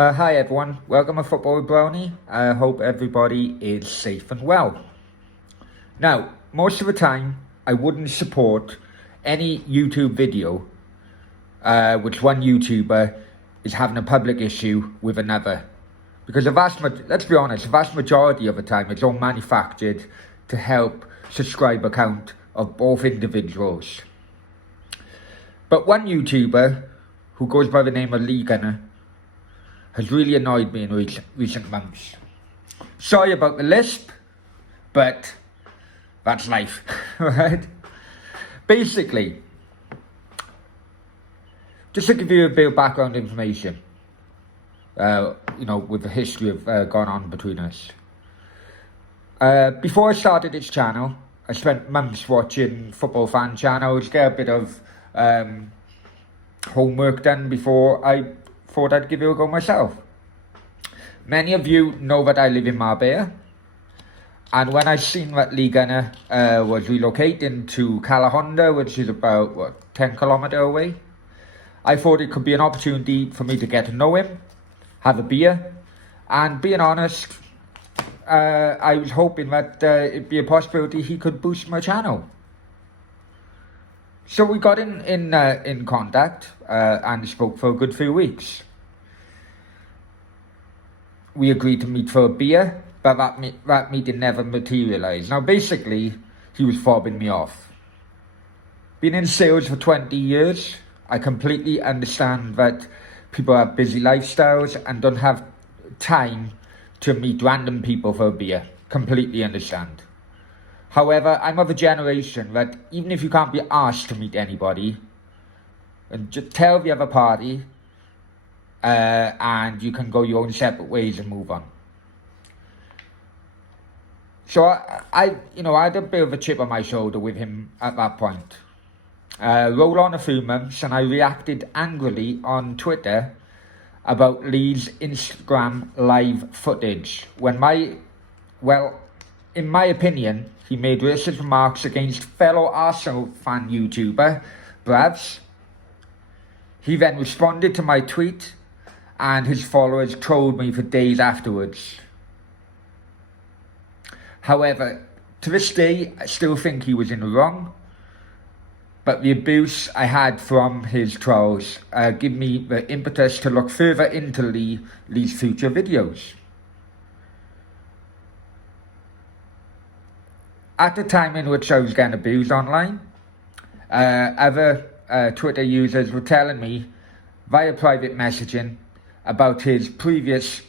Hi everyone, welcome to Football with Brownie. I hope everybody is safe and well. Now, most of the time, I wouldn't support any YouTube video which one YouTuber is having a public issue with another. Because let's be honest, the vast majority of the time it's all manufactured to help subscriber count of both individuals. But one YouTuber who goes by the name of Lee Gunner has really annoyed me in recent months. Sorry about the lisp, but that's life, right? Basically, just to give you a bit of background information, with the history of gone on between us. Before I started this channel, I spent months watching football fan channels, get a bit of homework done before I thought I'd give it a go myself. Many of you know that I live in Marbella, and when I seen that Lee Gunner was relocating to Calahonda, which is about 10 kilometers away, I thought it could be an opportunity for me to get to know him, have a beer, and being honest, I was hoping that it'd be a possibility he could boost my channel. So we got in contact and spoke for a good few weeks. We agreed to meet for a beer, but that meeting never materialised. Now basically, he was fobbing me off. Been in sales for 20 years, I completely understand that people have busy lifestyles and don't have time to meet random people for a beer. Completely understand. However, I'm of a generation that even if you can't be asked to meet anybody, and just tell the other party, and you can go your own separate ways and move on. So I had a bit of a chip on my shoulder with him at that point. Roll on a few months, and I reacted angrily on Twitter about Lee's Instagram live footage when in my opinion, he made racist remarks against fellow Arsenal fan YouTuber, Bravs. He then responded to my tweet, and his followers trolled me for days afterwards. However, to this day, I still think he was in the wrong, but the abuse I had from his trolls give me the impetus to look further into Lee's future videos. At the time in which I was getting abused online, other Twitter users were telling me via private messaging about his previous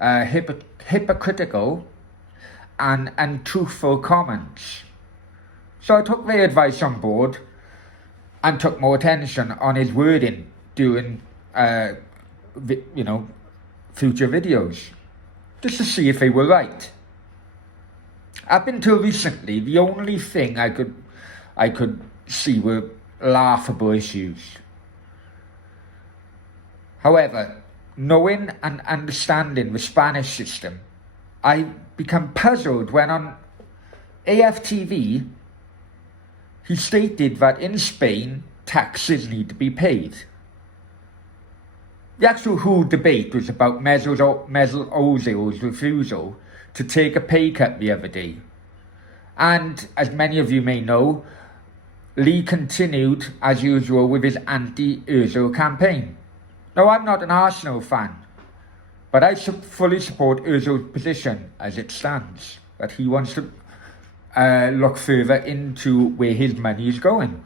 hypocritical and untruthful comments. So I took their advice on board and took more attention on his wording during, future videos, just to see if they were right. Up until recently, the only thing I could see were laughable issues. However, knowing and understanding the Spanish system, I become puzzled when on AFTV, he stated that in Spain, taxes need to be paid. The actual whole debate was about Mesut Ozil's refusal to take a pay cut the other day. And as many of you may know, Lee continued as usual with his anti-Ozil campaign. Now, I'm not an Arsenal fan, but I fully support Ozil's position as it stands, that he wants to look further into where his money is going.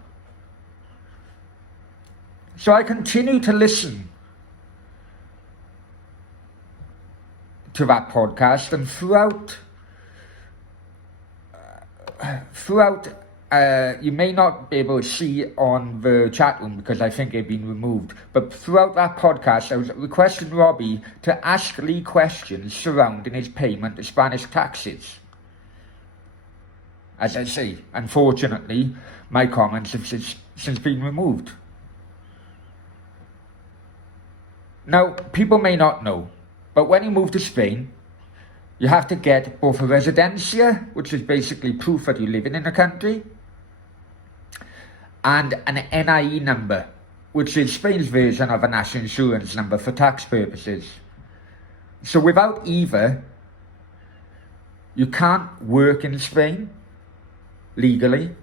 So I continue to listen to that podcast, and throughout you may not be able to see on the chat room because I think they've been removed, but throughout that podcast I was requesting Robbie to ask Lee questions surrounding his payment of Spanish taxes. As I say, unfortunately my comments have since been removed. Now, people may not know, but when you move to Spain, you have to get both a residencia, which is basically proof that you're living in the country, and an NIE number, which is Spain's version of a national insurance number for tax purposes. So without either, you can't work in Spain legally,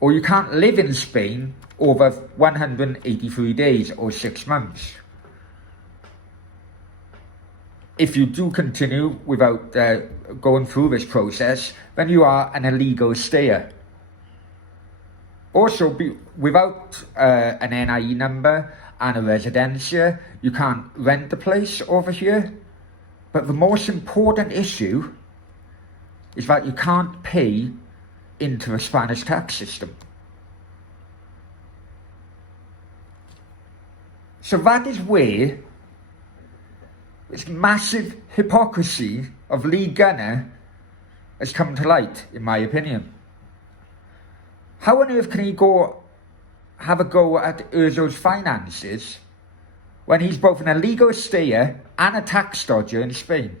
or you can't live in Spain over 183 days or 6 months. If you do continue without going through this process, then you are an illegal stayer. Also, without an NIE number and a residencia, you can't rent a place over here. But the most important issue is that you can't pay into the Spanish tax system. So that is where this massive hypocrisy of Lee Gunner has come to light, in my opinion. How on earth can he have a go at Urzo's finances when he's both an illegal stayer and a tax dodger in Spain?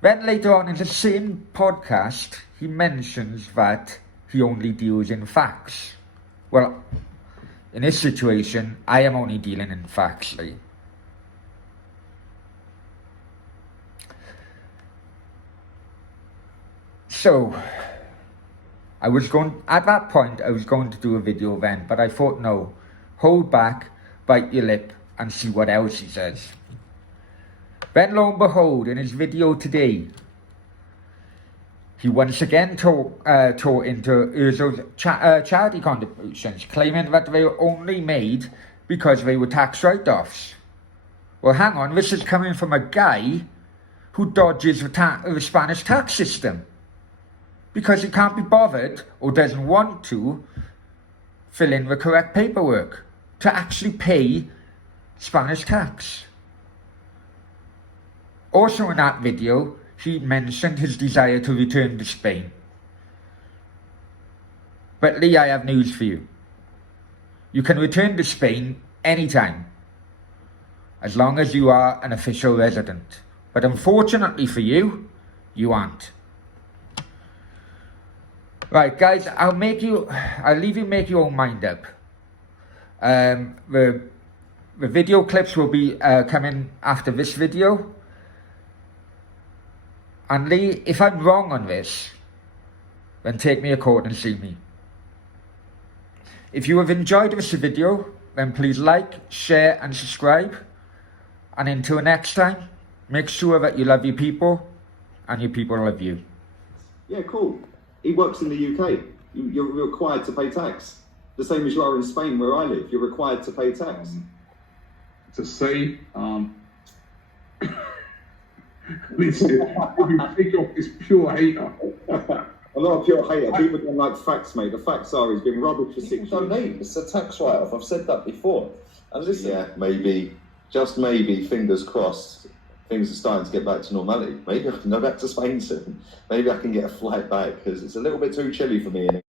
Then later on in the same podcast, he mentions that he only deals in facts. Well, in this situation, I am only dealing in facts, Lee. So, at that point, I was going to do a video then, but I thought, no, hold back, bite your lip, and see what else he says. Then lo and behold, in his video today, he once again tore into Urzo's charity contributions, claiming that they were only made because they were tax write-offs. Well, hang on, this is coming from a guy who dodges the Spanish tax system because he can't be bothered or doesn't want to fill in the correct paperwork to actually pay Spanish tax. Also in that video, he mentioned his desire to return to Spain. But Lee, I have news for you. You can return to Spain anytime, as long as you are an official resident. But unfortunately for you, you aren't. Right, guys, I'll leave you make your own mind up. The video clips will be coming after this video. And Lee, if I'm wrong on this, then take me to court and see me. If you have enjoyed this video, then please like, share and subscribe. And until next time, make sure that you love your people and your people love you. Yeah, cool. He works in the UK. You're required to pay tax. The same as you are in Spain where I live. You're required to pay tax. To say, listen, if you take off this pure hater. I'm not a pure hater. People don't like facts, mate. The facts are he's been rubbish for 6 years. Don't need. It's a tax write-off. I've said that before. And listen, Yeah, maybe, just maybe, fingers crossed, things are starting to get back to normality. Maybe I can go back to Spain soon. Maybe I can get a flight back because it's a little bit too chilly for me.